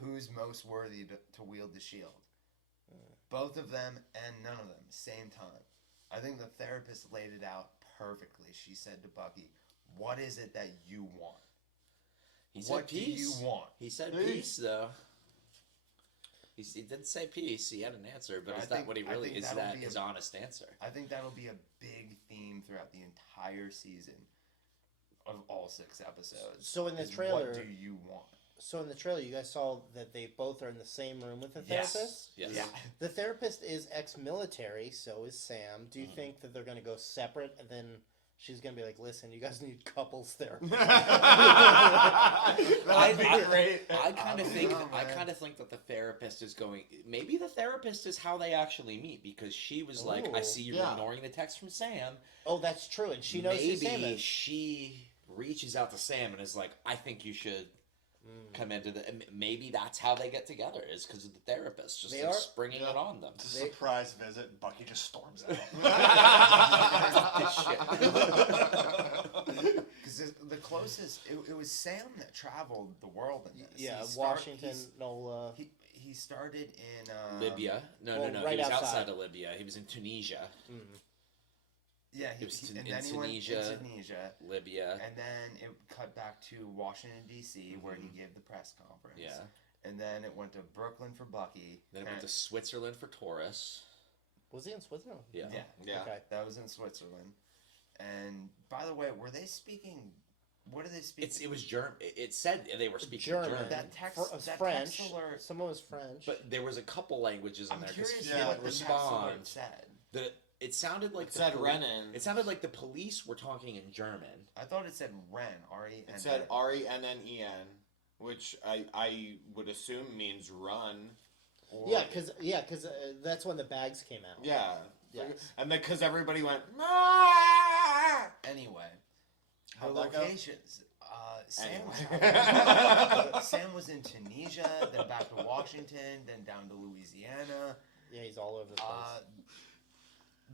who's most worthy to wield the shield. Both of them and none of them, same time. I think the therapist laid it out perfectly. She said to Bucky, what is it that you want? He said what peace. do you want? He said peace, though. He didn't say peace. He had an answer, but is that what he really is? That his honest answer? I think that'll be a big theme throughout the entire season of all 6 episodes. So in the trailer, what do you want? So in the trailer, you guys saw that they both are in the same room with the therapist? Yes. Yeah. The therapist is ex-military, so is Sam. Do you think that they're going to go separate, and then she's going to be like, listen, you guys need couples therapy? That'd be great. I kind of think that the therapist is going. Maybe the therapist is how they actually meet, because she was like, "I see you're ignoring the text from Sam." Oh, that's true, and she knows who Sam Maybe is. she reaches out to Sam and is like, "I think you should come into the." Maybe that's how they get together, is because of the therapist just springing it on them. It's a surprise visit, and Bucky just storms out. Because the closest, it was Sam that traveled the world in this. Yeah, Washington, NOLA. he started in Libya. No, well, no. right He was outside. outside of Libya. He was in Tunisia. Yeah, He was and in then he went Tunisia, to Tunisia, Libya. and then it cut back to Washington D.C. where he gave the press conference. Yeah. And then it went to Brooklyn for Bucky. Then it went to Switzerland for Taurus. Was he in Switzerland? Yeah. Yeah. Okay. That was in Switzerland. And by the way, were they speaking? What are they speaking? It was German. It said they were speaking German. German. That text, that French. text alert. Some of it was French. But there was a couple languages in I'm there curious because Yeah, he what would the text alert respond. said. That it sounded like It said Renan. It sounded like the police were talking in German. I thought it said Ren. R-E-N-N. It said RENNEN, which I would assume means run. Or- yeah, because that's when the bags came out. Yeah. Yes. And then because everybody went, Anyway, her How'd that go? locations. Sam, Anyway. Sam was in Tunisia, then back to Washington, then down to Louisiana. Yeah, he's all over the place.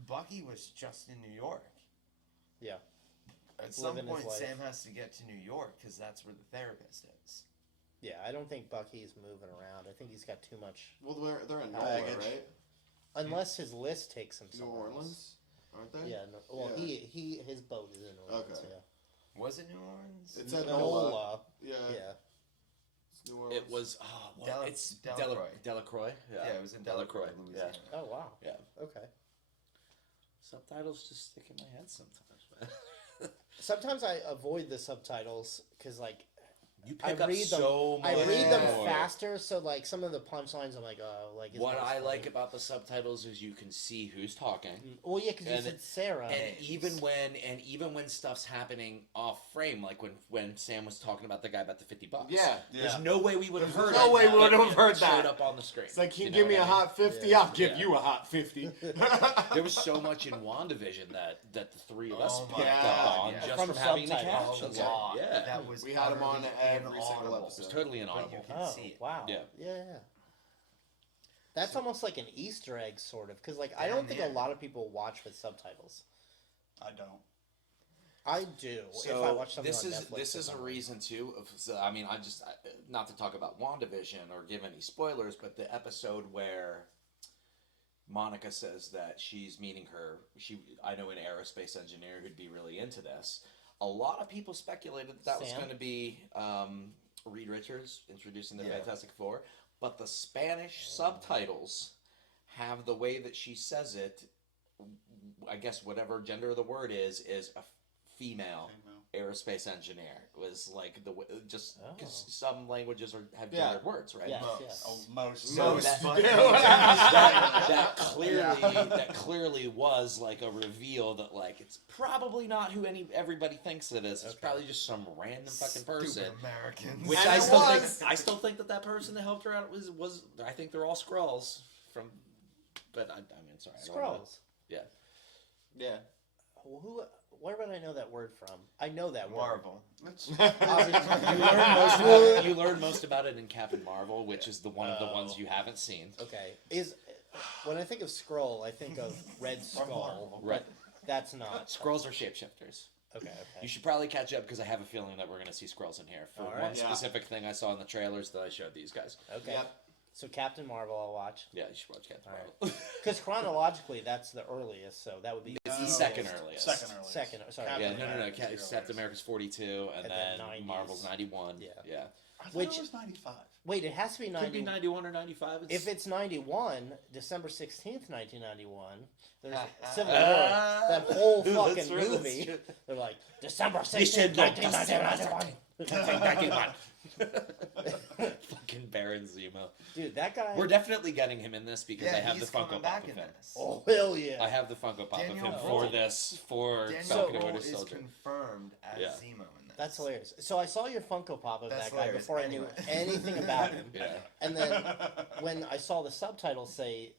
Bucky was just in New York. Yeah. At some Living his point, life. Sam has to get to New York because that's where the therapist is. Yeah, I don't think Bucky's moving around. I think he's got too much. well, they're in Baggage. NOLA, right? Unless his list takes him New somewhere else. Orleans, aren't they? Yeah. No, well, Yeah. his boat is in New Orleans. Okay. Yeah. Was it New Orleans? It said NOLA. NOLA. Yeah. Yeah. It's New Orleans. It was it's Delacroix. Delacroix. Yeah, it was in Delacroix, Louisiana. Oh wow. Yeah. Okay. Subtitles just stick in my head sometimes, man. Sometimes I avoid the subtitles because like You I pick up read them. so much I read them more. faster, so like some of the punchlines, I'm like, oh, like. It's What not I funny. like about the subtitles is you can see who's talking. Well, yeah, because you and said Sarah. And even when stuff's happening off frame, like when Sam was talking about the guy about the $50, Yeah. there's no way we would have heard. no it, way we but would have it heard showed that. up on the screen. It's like, You know give me what a I mean? hot 50, Yeah. I'll give Yeah. you a hot 50. There was so much in WandaVision that the three of us Oh my picked God, up on yeah. just From from having the subtitles. captions. A lot. Yeah, That was We had 'em on utterly every single inaudible. episode. it's totally But inaudible. you can Oh, see it. wow. Yeah. Yeah. That's almost like an Easter egg, sort of, because like I don't think a Damn, yeah. lot of people watch with subtitles. I don't. I do. if I So watch something this on is Netflix this or is a something. reason too. I mean, not to talk about WandaVision or give any spoilers, but the episode where Monica says that she's meeting I know an aerospace engineer who'd be really into this. A lot of people speculated that was Sam? going to be Reed Richards introducing the Yeah. Fantastic Four, but the Spanish subtitles have the way that she says it. I guess whatever gender the word is a female aerospace engineer. It was like just because some languages have Yeah. gendered words, right? Yes, Most. yes. Oh, most. So Most that, do. that clearly was like a reveal that like it's probably not who everybody thinks it is. It's probably just some random fucking person. Stupid Americans. Which And I it still was. think that person that helped her out was I think they're all Skrulls from. But I mean, sorry, I don't wanna- Scrolls. Yeah. Yeah. Where would I know that word from? I know that word. Marvel. You learn most about it in Captain Marvel, which is one of the ones you haven't seen. Okay. When I think of Skrull, I think of Red Skull. Right. That's not. Skrulls are shapeshifters. Okay. You should probably catch up because I have a feeling that we're going to see Skrulls in here for All one right. Yeah. specific thing I saw in the trailers that I showed these guys. Okay. Yep. So Captain Marvel, I'll watch. Yeah, you should watch Captain All Marvel. Because chronologically, that's the earliest, so that would be. It's the second earliest. Second earliest. Second, sorry. Yeah, Captain no. America's the Captain earliest. America's 42, and And then then 90s. Marvel's 91. Yeah. Yeah. I thought Which- it was 95. Wait, it has to be 90. Could be 91 or 95. If it's 91, December 16th, 1991, there's Civil War. That whole That's fucking right, that's movie. true. They're like, December This 16th, is not December 1991. Fucking Baron Zemo. Dude, that guy. We're definitely getting him in this because Yeah, I have the he's Funko coming Pop back of in him. this. Oh, hell yeah. I have the Funko Pop Daniel of him Roll. for this, for Daniel Falcon and Roll Winter is Soldier. confirmed as Yeah. Zemo in this. That's hilarious. So I saw your Funko Pop of That's that guy hilarious. before I Anyway. knew anything about him. Yeah. And then when I saw the subtitles say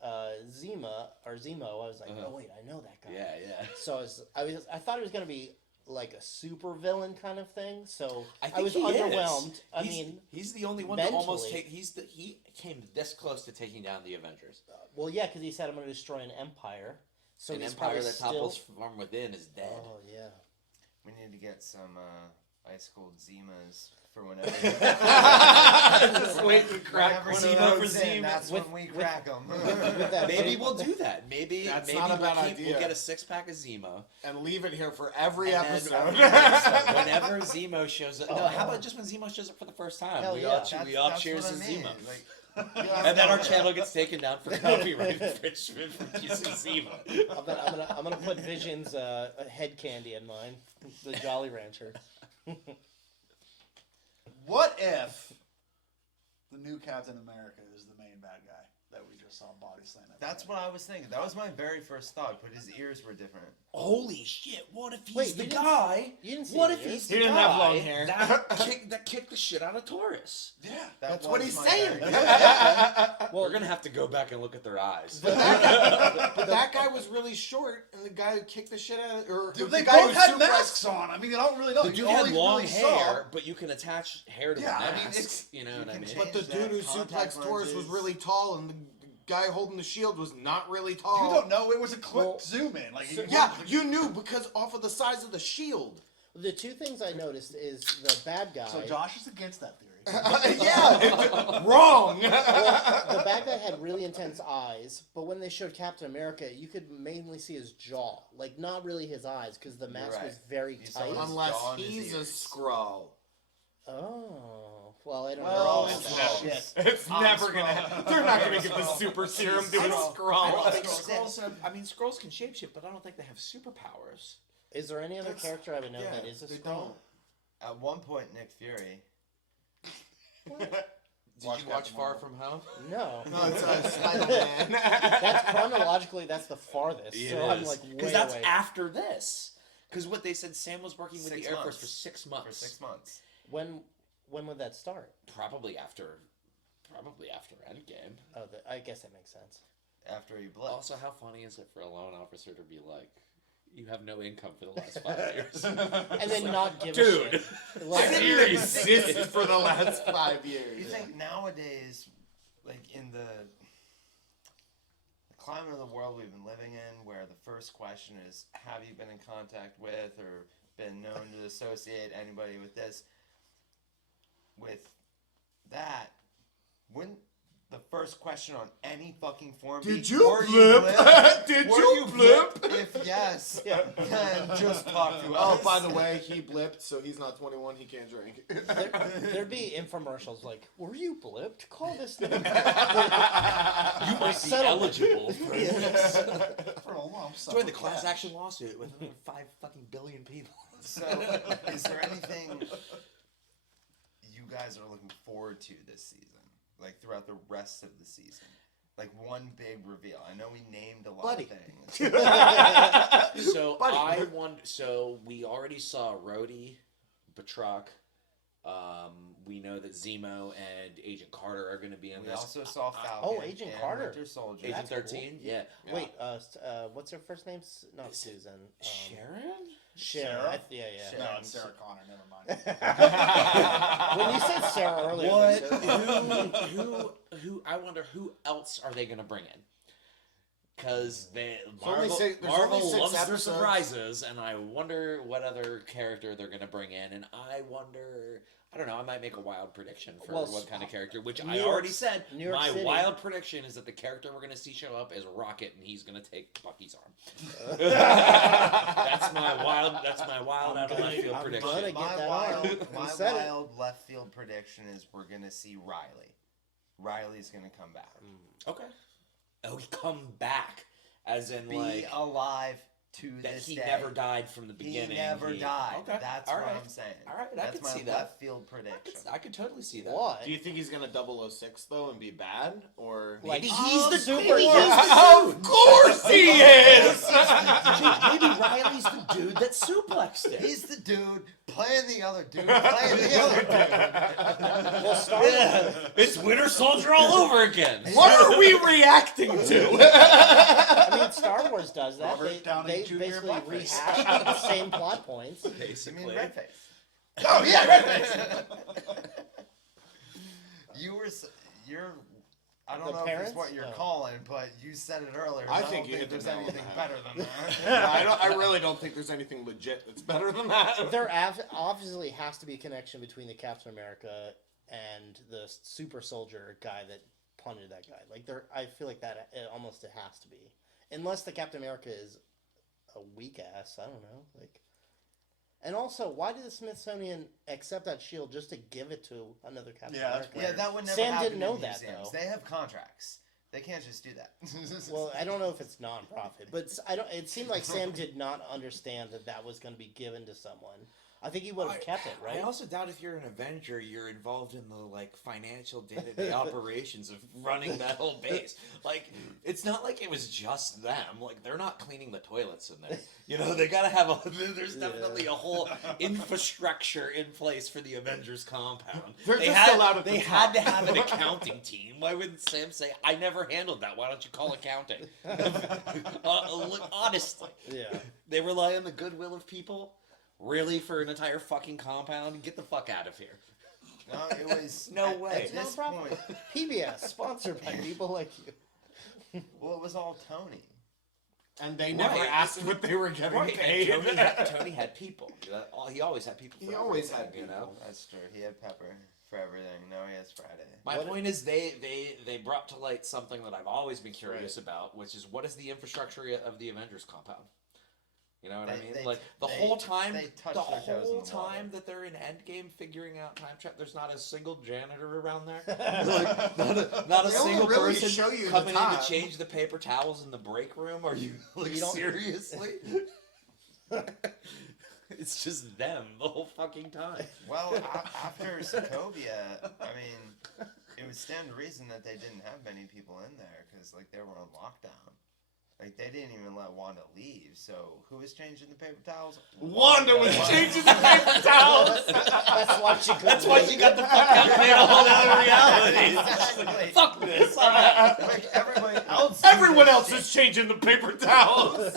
Zemo, I was like, oh wait, I know that guy. Yeah. So I thought it was gonna be like a super villain kind of thing. So I I was think he is. underwhelmed. I He's- mean, he's the only one to almost mentally- take. He came this close to taking down the Avengers. well, yeah, because he said I'm gonna destroy an empire. So An he's empire probably that still. topples from within is dead. Oh yeah. We need to get some ice cold Zimas for whenever. Just wait and crack Whenever one Zima of comes those. in, that's when we crack them. Maybe we'll do that. Maybe That's maybe not a bad we'll idea. get a 6-pack of Zima. And leave it here for every And then, episode. whenever Zemo shows up, no, how about just when Zemo shows up for the first time? Hell we yeah. we all cheers to Zemo. Like, And then our channel gets taken down for copyright infringement for using Zemo. I'm gonna put Vision's head candy in mine, the Jolly Rancher. What if the new Captain America is the main bad guy that we just saw body slam? that's what I was thinking. That was my very first thought, but his ears were different. Holy shit! What if he's Wait, the you didn't guy? You didn't see What it, if did he's He the didn't guy have long hair. that kicked the shit out of Taurus? Yeah, That's That what was he's my saying. very- Well, We're gonna have to go back and look at their eyes. But that guy was really short, and the guy who kicked the shit out of, or dude, the they guy both who had suplexed- masks on. I mean, you don't really know. The dude You had only long really hair, saw- but you can attach hair to Yeah, the I mask. mean, it's- you know you what I can mean? change But the that dude who contact suplexed Taurus was lenses. really tall, and the guy holding the shield was not really tall. You don't know. It was a quick Well, zoom in. Like, Yeah, you knew because off of the size of the shield. the two things I noticed is the bad guy. So Josh is against that theory. Yeah, wrong. Well, the bad guy had really intense eyes, but when they showed Captain America, you could mainly see his jaw, like not really his eyes, because the mask right. was very You saw tight. his Unless jaw and his he's a ears. Skrull. Oh, well, I don't Well, know. it's about never- that. It's never gonna. They're not gonna give the super serum to a I don't Skrull. think Skrulls have. I mean, Skrulls can shapeshift, but I don't think they have superpowers. Is there any other That's- character I would know yeah, that is a they Skrull? don't. At one point, Nick Fury. Did you watch Far From Home? No. No, it's Spider-Man. That's chronologically, that's the farthest. So I'm like way Because that's away. after this. Because what they said, Sam was working with 6 the Air Force months. for 6 months. For 6 months. When would that start? Probably after Endgame. Oh, I guess that makes sense. After he blipped. Also, how funny is it for a loan officer to be like, you have no income for the last 5 years? And then not give a Dude, shit. I Like, didn't exist for the last 5 years. You think nowadays, like in the climate of the world we've been living in, where the first question is, have you been in contact with or been known to associate anybody with this? With that, wouldn't the first question on any fucking form be, Did you were blip? Did Were you blip? If yes, then just talk to us. Oh, by the way, he blipped, so he's not 21. He can't drink. there'd be infomercials like, "Were you blipped? Call this number." You might be settlement. eligible for this. For a lump sum Join the of class cash. action lawsuit with 5 fucking billion people. So, is there anything you guys are looking forward to this season? Like throughout the rest of the season? Like one big reveal. I know we named a lot Buddy. of things. So Buddy. So we already saw Rhodey, Batroc. We know that Zemo and Agent Carter are going to be in We this. also saw Falcon. Oh, Agent and Carter. Winter Soldier. Agent That's 13. Yeah. Wait, what's her first name? Not Susan. Sharon. Sharon. Sarah? Yeah. No, it's Sarah Connor. Never mind. When you said Sarah earlier, What? I said, Who? I wonder who else are they going to bring in? Because only Marvel, there's Marvel only 6 loves their episodes. surprises, and I wonder what other character they're going to bring in. And I wonder, I don't know, I might make a wild prediction for Well, what kind of character, which New I York- already said. New York My City. wild prediction is that the character we're going to see show up is Rocket, and he's going to take Bucky's arm. That's my wild out of left field I'm prediction. gonna get that on. My You said it. wild left field prediction is we're gonna see Riley. Riley's gonna come back. Okay. Oh, come back, as in Be like alive to that this he day. never died from the beginning. He never died. Okay. That's all what right. I'm saying. All right, I That's could my see that. left field prediction. I could totally see that. Why? Do you think he's gonna 006 though and be bad, or Like, Maybe he's the super maybe he's hero. the Of course he is. Maybe Riley's the dude that suplexed it. He's the dude playing the other dude, playing the other dude. Well, Star Yeah, it's Winter Soldier all over again. What are we reacting to? I mean, Star Wars does that. Robert Downey They Jr. basically blackface. rehash the same plot points. You Basically. mean Redface? Oh yeah, Redface. You're. I don't The know if parents? it's what you're No. calling, but you said it earlier. I don't think you hit the there's nail on the anything head. better than that. Yeah, I really don't think there's anything legit that's better than that. There obviously has to be a connection between the Captain America and the super soldier guy that punted that guy. Like I feel like that almost it has to be, unless the Captain America is a weak ass. I don't know. Like, and also, why did the Smithsonian accept that shield just to give it to another Captain Yeah, that's America? Yeah, that would never Sam happen didn't know in that, museums. though. They have contracts. They can't just do that. Well, I don't know if it's non-profit, but I don't. It seemed like Sam did not understand that was going to be given to someone. I think he would have kept it, right? I also doubt if you're an Avenger, you're involved in the like financial day-to-day operations of running that whole base. Like, it's not like it was just them. Like, they're not cleaning the toilets in there. You know, they gotta have a. There's definitely a whole infrastructure in place for the Avengers compound. They're just allowed at the They top. had to have an accounting team. Why wouldn't Sam say, "I never handled that. Why don't you call accounting?" Look, honestly, Yeah. they rely on the goodwill of people. Really, for an entire fucking compound? Get the fuck out of here. No, it was No way. At this Non-profit. point, PBS, sponsored by people like you. well, it was all Tony. And they never Right. asked what they were getting Right, paid. and Tony had people. He always had people. He for always everything, had you know. That's true. He had Pepper for everything. Now he has Friday. My What- point is, they brought to light something that I've always been curious about, which is what is the infrastructure of the Avengers compound? You know what I mean? Like the whole time, they touched their toes in the water. that they're in Endgame figuring out time travel, there's not a single janitor around there. Like, not a They only single really person show you the coming in time. to change the paper towels in the break room. Are you like You don't- seriously? It's just them the whole fucking time. Well, after Sokovia, I mean, it would stand to reason that they didn't have many people in there because, like, they were on lockdown. Like, they didn't even let Wanda leave. So, who was changing the paper towels? Wanda was changing the paper towels. That's why she. That's why she got the fuck out and made a whole other reality. She's like, fuck this. Like, everybody else. Everyone else is changing the paper towels.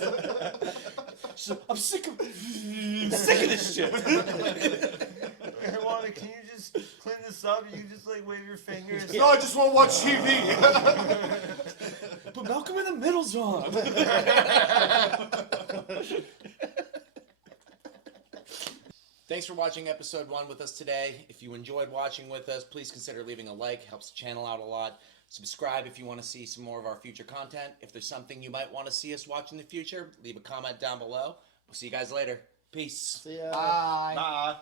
She's like, I'm sick of this shit. Hey, Wanda, can you just clean this up? You just, like, wave your fingers. No, I just want to watch TV. But Malcolm in the Middle's on. Thanks for watching episode 1 with us today. If you enjoyed watching with us, please consider leaving a like. Helps the channel out a lot. Subscribe if you want to see some more of our future content. If there's something you might want to see us watch in the future, leave a comment down below. We'll see you guys later. Peace. See ya. Bye.